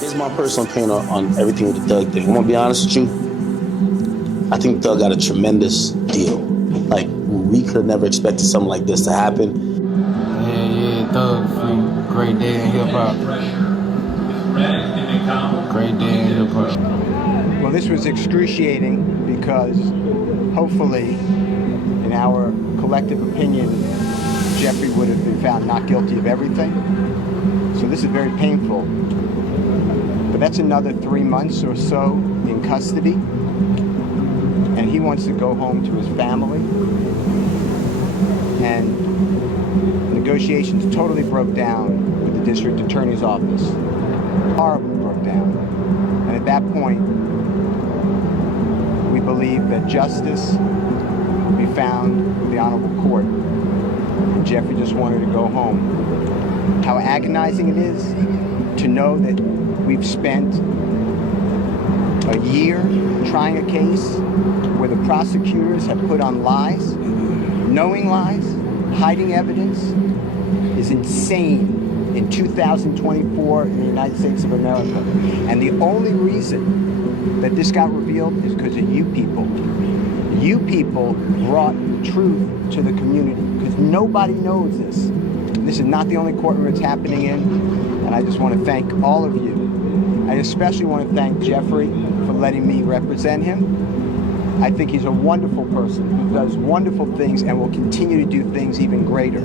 Here's my personal opinion on everything with the Doug thing. I'm gonna be honest with you. I think Doug got a tremendous deal. Like, we could have never expected something like this to happen. Yeah, Doug, free. Great day in hip hop. Great day in hip hop. Well, this was excruciating because hopefully, in our collective opinion, Jeffrey would have been found not guilty of everything. So this is very painful. But that's another 3 months or so in custody. And he wants to go home to his family. And negotiations totally broke down with the district attorney's office. Horribly broke down. And at that point, we believe that justice will be found with the honorable court. And Jeffrey just wanted to go home. How agonizing it is to know that we've spent a year trying a case where the prosecutors have put on lies, knowing lies, hiding evidence, is insane in 2024 in the United States of America. And the only reason that this got revealed is because of you people. You people brought truth to the community because nobody knows this. This is not the only courtroom it's happening in, and I just want to thank all of you. I especially want to thank Jeffrey for letting me represent him. I think he's a wonderful person who does wonderful things and will continue to do things even greater.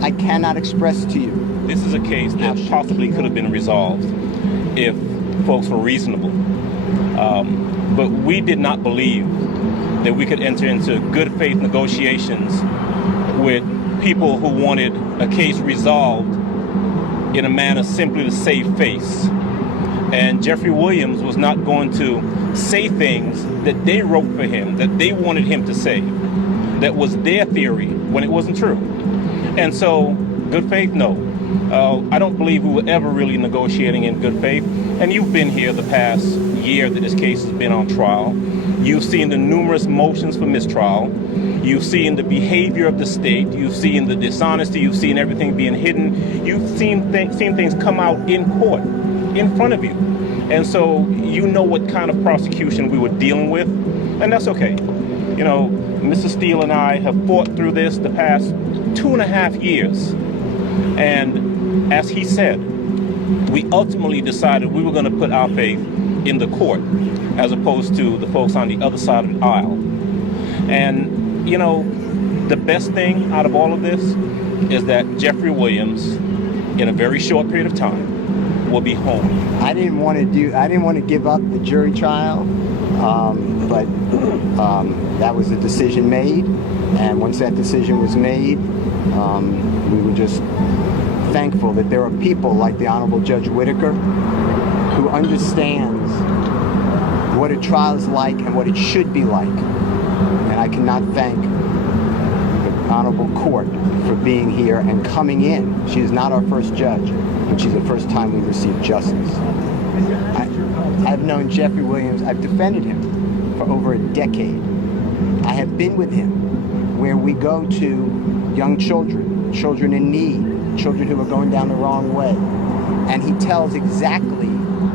I cannot express to you. This is a case that possibly could have been resolved if folks were reasonable. But we did not believe that we could enter into good faith negotiations with people who wanted a case resolved in a manner simply to save face. And Jeffrey Williams was not going to say things that they wrote for him, that they wanted him to say, that was their theory when it wasn't true. And so, good faith, no. I don't believe we were ever really negotiating in good faith. And you've been here the past year that this case has been on trial. You've seen the numerous motions for mistrial. You've seen the behavior of the state. You've seen the dishonesty. You've seen everything being hidden. You've seen things come out in court, in front of you. And so you know what kind of prosecution we were dealing with, and that's okay. You know, Mr. Steele and I have fought through this the past 2.5 years. And as he said, we ultimately decided we were going to put our faith in the court as opposed to the folks on the other side of the aisle. And, you know, the best thing out of all of this is that Jeffrey Williams, in a very short period of time, will be home. I didn't want to give up the jury trial, but that was a decision made. And once that decision was made, we were just thankful that there are people like the Honorable Judge Whitaker who understands what a trial is like and what it should be like. And I cannot thank the Honorable Court for being here and coming in. She is not our first judge, but she's the first time we received justice. I've known Jeffrey Williams. I've defended him for over a decade. I have been with him where we go to young children, children in need, children who are going down the wrong way. And he tells exactly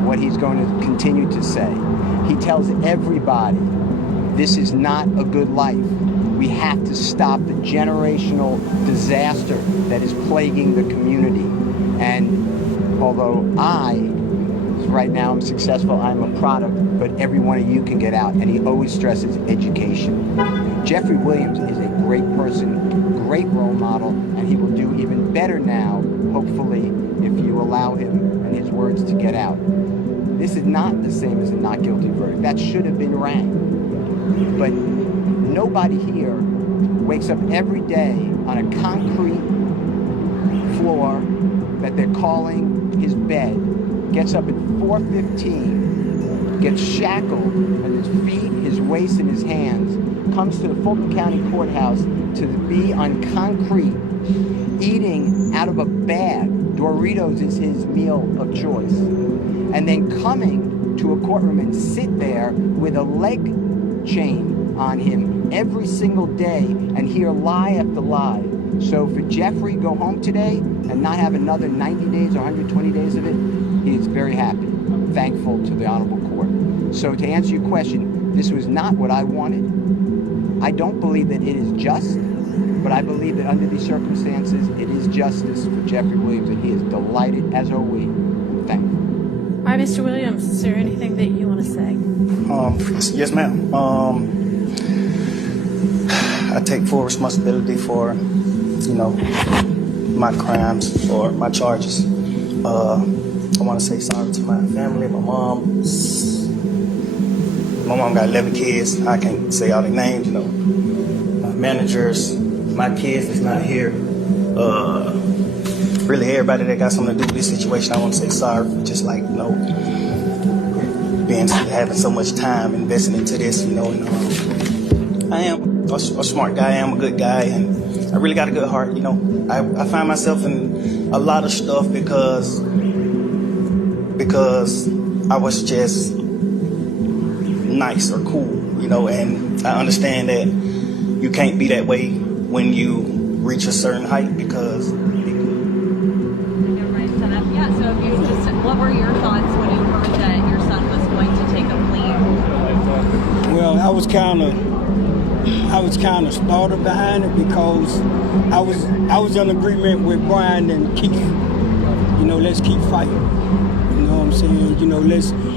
what he's going to continue to say. He tells everybody, this is not a good life. We have to stop the generational disaster that is plaguing the community. And although right now I'm successful, I'm a product, but every one of you can get out. And he always stresses education. Jeffrey Williams is a great person, great role model, and he will do even better now, hopefully, if you allow him and his words to get out. This is not the same as a not guilty verdict. That should have been rang. But nobody here wakes up every day on a concrete floor that they're calling his bed, gets up at 4:15, gets shackled at his feet, his waist, and his hands, comes to the Fulton County Courthouse to be on concrete, eating out of a bag. Doritos is his meal of choice. And then coming to a courtroom and sit there with a leg chain on him every single day and hear lie after lie. So for Jeffrey, go home today and not have another 90 days or 120 days of it, he is very happy. So to answer your question, this was not what I wanted. I don't believe that it is just, but I believe that under these circumstances, it is justice for Jeffrey Williams, and he is delighted, as are we, and thankful. All right, Mr. Williams, is there anything that you want to say? Yes, ma'am. I take full responsibility for, my crimes or my charges. I want to say sorry to my family, my mom. My mom got 11 kids. I can't say all their names, my managers, my kids that's not here. Really everybody that got something to do with this situation, I want to say sorry for just having so much time investing into this, and I am a smart guy, I am a good guy, and I really got a good heart, I find myself in a lot of stuff because I was just nice or cool, and I understand that you can't be that way when you reach a certain height because so if you what were your thoughts when you heard that your son was going to take a plea? Well, I was kind of startled behind it because I was in agreement with Brian and Keith. Let's keep fighting. You know what I'm saying?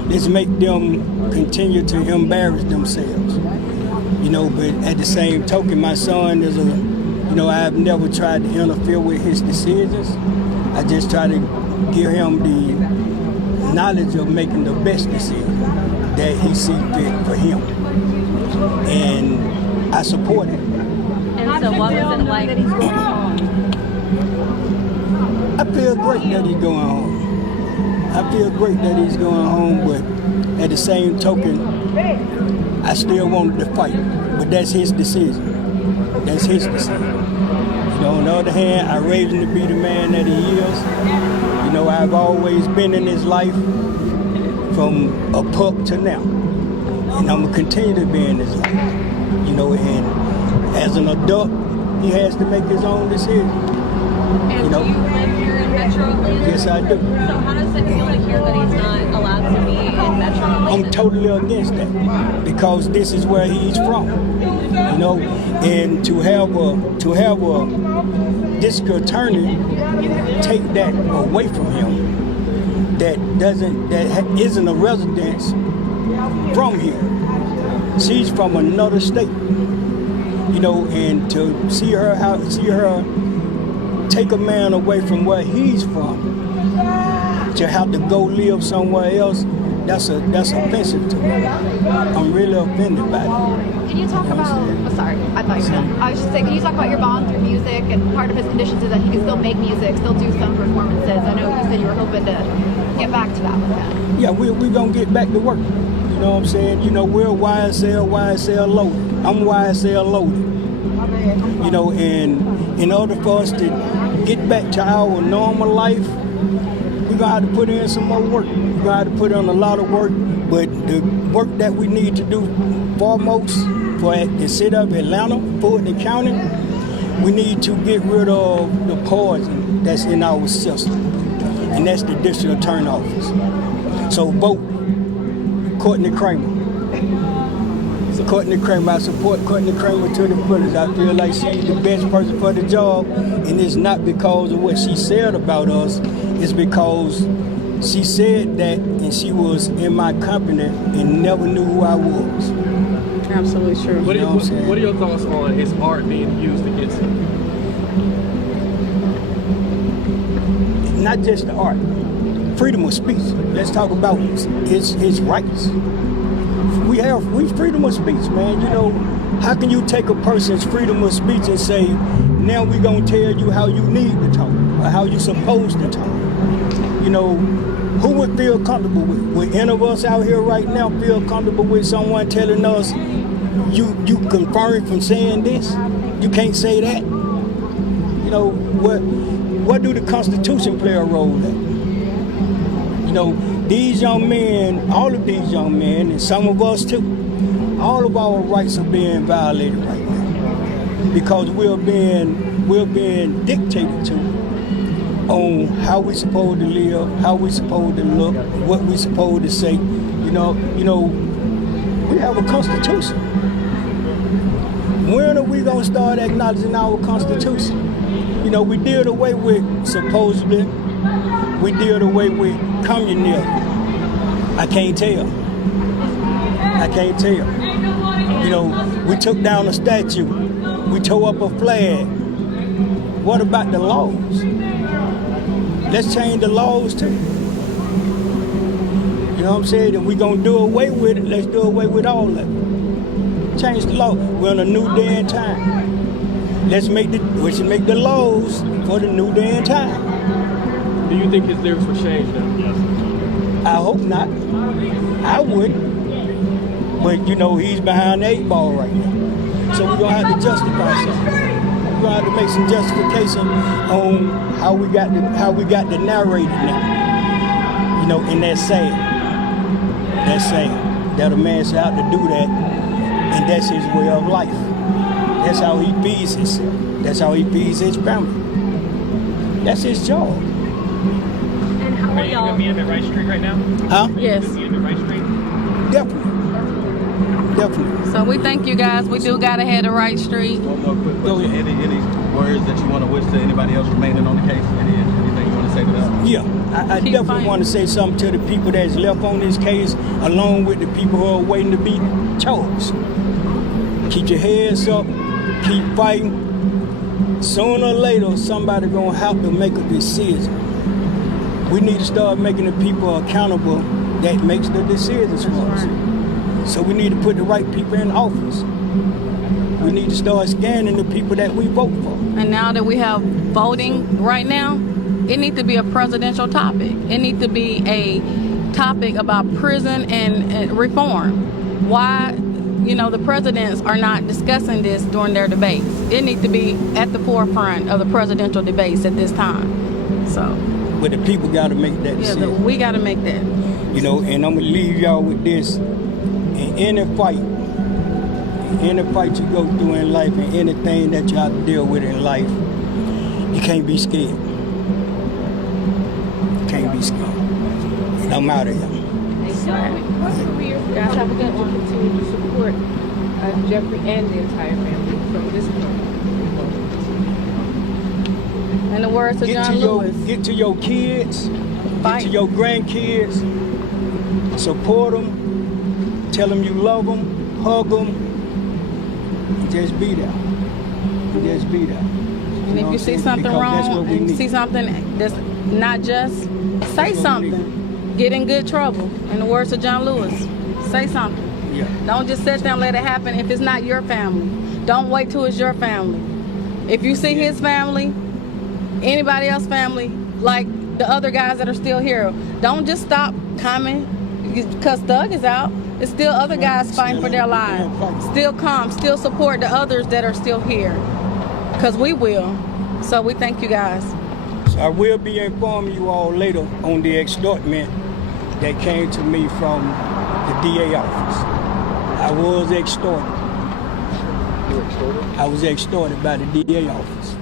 Let's make them continue to embarrass themselves. But at the same token, my son is I've never tried to interfere with his decisions. I just try to give him the knowledge of making the best decision that he sees fit for him. And I support it. And so what was it like that he's going home? I feel great that he's going home. But at the same token, I still wanted to fight. But that's his decision. On the other hand, I raised him to be the man that he is. I've always been in his life from a pup to now. And I'm going to continue to be in his life. And as an adult, he has to make his own decision. And do you live here in Metro Atlanta? Yes, I do. So how does it feel to hear that he's not allowed to be in Metro Atlanta? I'm totally against that because this is where he's from. And to have a district attorney take that away from him that isn't a resident from here. She's from another state. And to see her take a man away from where he's from to have to go live somewhere else, that's offensive to me. I'm really offended by that. Can you talk about, sorry, I thought you were done. I was just saying, can you talk about your bond through music? And part of his conditions is that he can still make music, still do some performances. I know you said you were hoping to get back to that with that. Yeah, we're going to get back to work. You know what I'm saying? We're YSL loaded. I'm YSL loaded. And in order for us to get back to our normal life, we're going to have to put in some more work. We're going to have to put in a lot of work. But the work that we need to do foremost for the city of Atlanta, Fulton County, we need to get rid of the poison that's in our system. And that's the district attorney office. So vote Courtney Kramer. I support Courtney Kramer to the fullest. I feel like she's the best person for the job, and it's not because of what she said about us. It's because she said that, and she was in my company and never knew who I was. Absolutely true. What are your thoughts on his art being used against him? Not just the art, freedom of speech. Let's talk about his rights. We freedom of speech, man. How can you take a person's freedom of speech and say, now we're gonna tell you how you need to talk or how you're supposed to talk? Who would feel comfortable with? Would any of us out here right now feel comfortable with someone telling us, you confirmed from saying this? You can't say that? What do the Constitution play a role in? These young men, all of these young men, and some of us too, all of our rights are being violated right now because we're being dictated to on how we supposed to live, how we supposed to look, what we supposed to say. You know, we have a constitution. When are we gonna start acknowledging our constitution? You know, we did away with, supposedly, we did away with communism. I can't tell. I can't tell. You know, we took down a statue. We tore up a flag. What about the laws? Let's change the laws too. You know what I'm saying? If we're gonna do away with it, let's do away with all of it. Change the law. We're in a new day and time. We should make the laws for the new day and time. Do you think his lyrics will change now? Yes. I hope not. I wouldn't. But you know, he's behind the 8 ball right now. So we're gonna have to justify something. We're gonna have to make some justification on how we got the narrated now. You know, and that's sad. That's sad that a man should have to do that, and that's his way of life. That's how he feeds himself. That's how he feeds his family. That's his job. And how Are you gonna be in the right street right now? Huh? Yes. Are you gonna be in the right street? Definitely. Definitely. So we thank you guys. We do gotta head the right street. One more quick question. Any words that you want to wish to anybody else remaining on the case? Anything you want to say to them? Yeah, I definitely want to say something to the people that's left on this case, along with the people who are waiting to be charged. Keep your heads up. Keep fighting. Sooner or later, somebody gonna have to make a decision. We need to start making the people accountable that makes the decisions for us. So we need to put the right people in office. We need to start scanning the people that we vote for. And now that we have voting right now, it needs to be a presidential topic. It needs to be a topic about prison and reform. Why, you know, the presidents are not discussing this during their debates. It needs to be at the forefront of the presidential debates at this time. So. But the people got to make that decision. Yeah, we got to make that. You know, and I'm gonna leave y'all with this. In any fight you go through in life, and anything that you have to deal with in life, you can't be scared. You can't be scared. And I'm out of here. You guys have a good one. Continue to support Jeffrey and the entire family from this point. In the words of John Lewis. Get to your kids, get to your grandkids, support them. Tell them you love them, hug them, and just be there. Just be there. And if you see something wrong, and you see something that's not just, say something. Get in good trouble. In the words of John Lewis, say something. Yeah. Don't just sit there and let it happen if it's not your family. Don't wait till it's your family. If you see his family, anybody else's family, like the other guys that are still here, don't just stop coming because Thug is out. There's still other guys fighting for their lives. Still come, still support the others that are still here. Because we will. So we thank you guys. So I will be informing you all later on the extortment that came to me from the DA office. I was extorted. You were extorted? I was extorted by the DA office.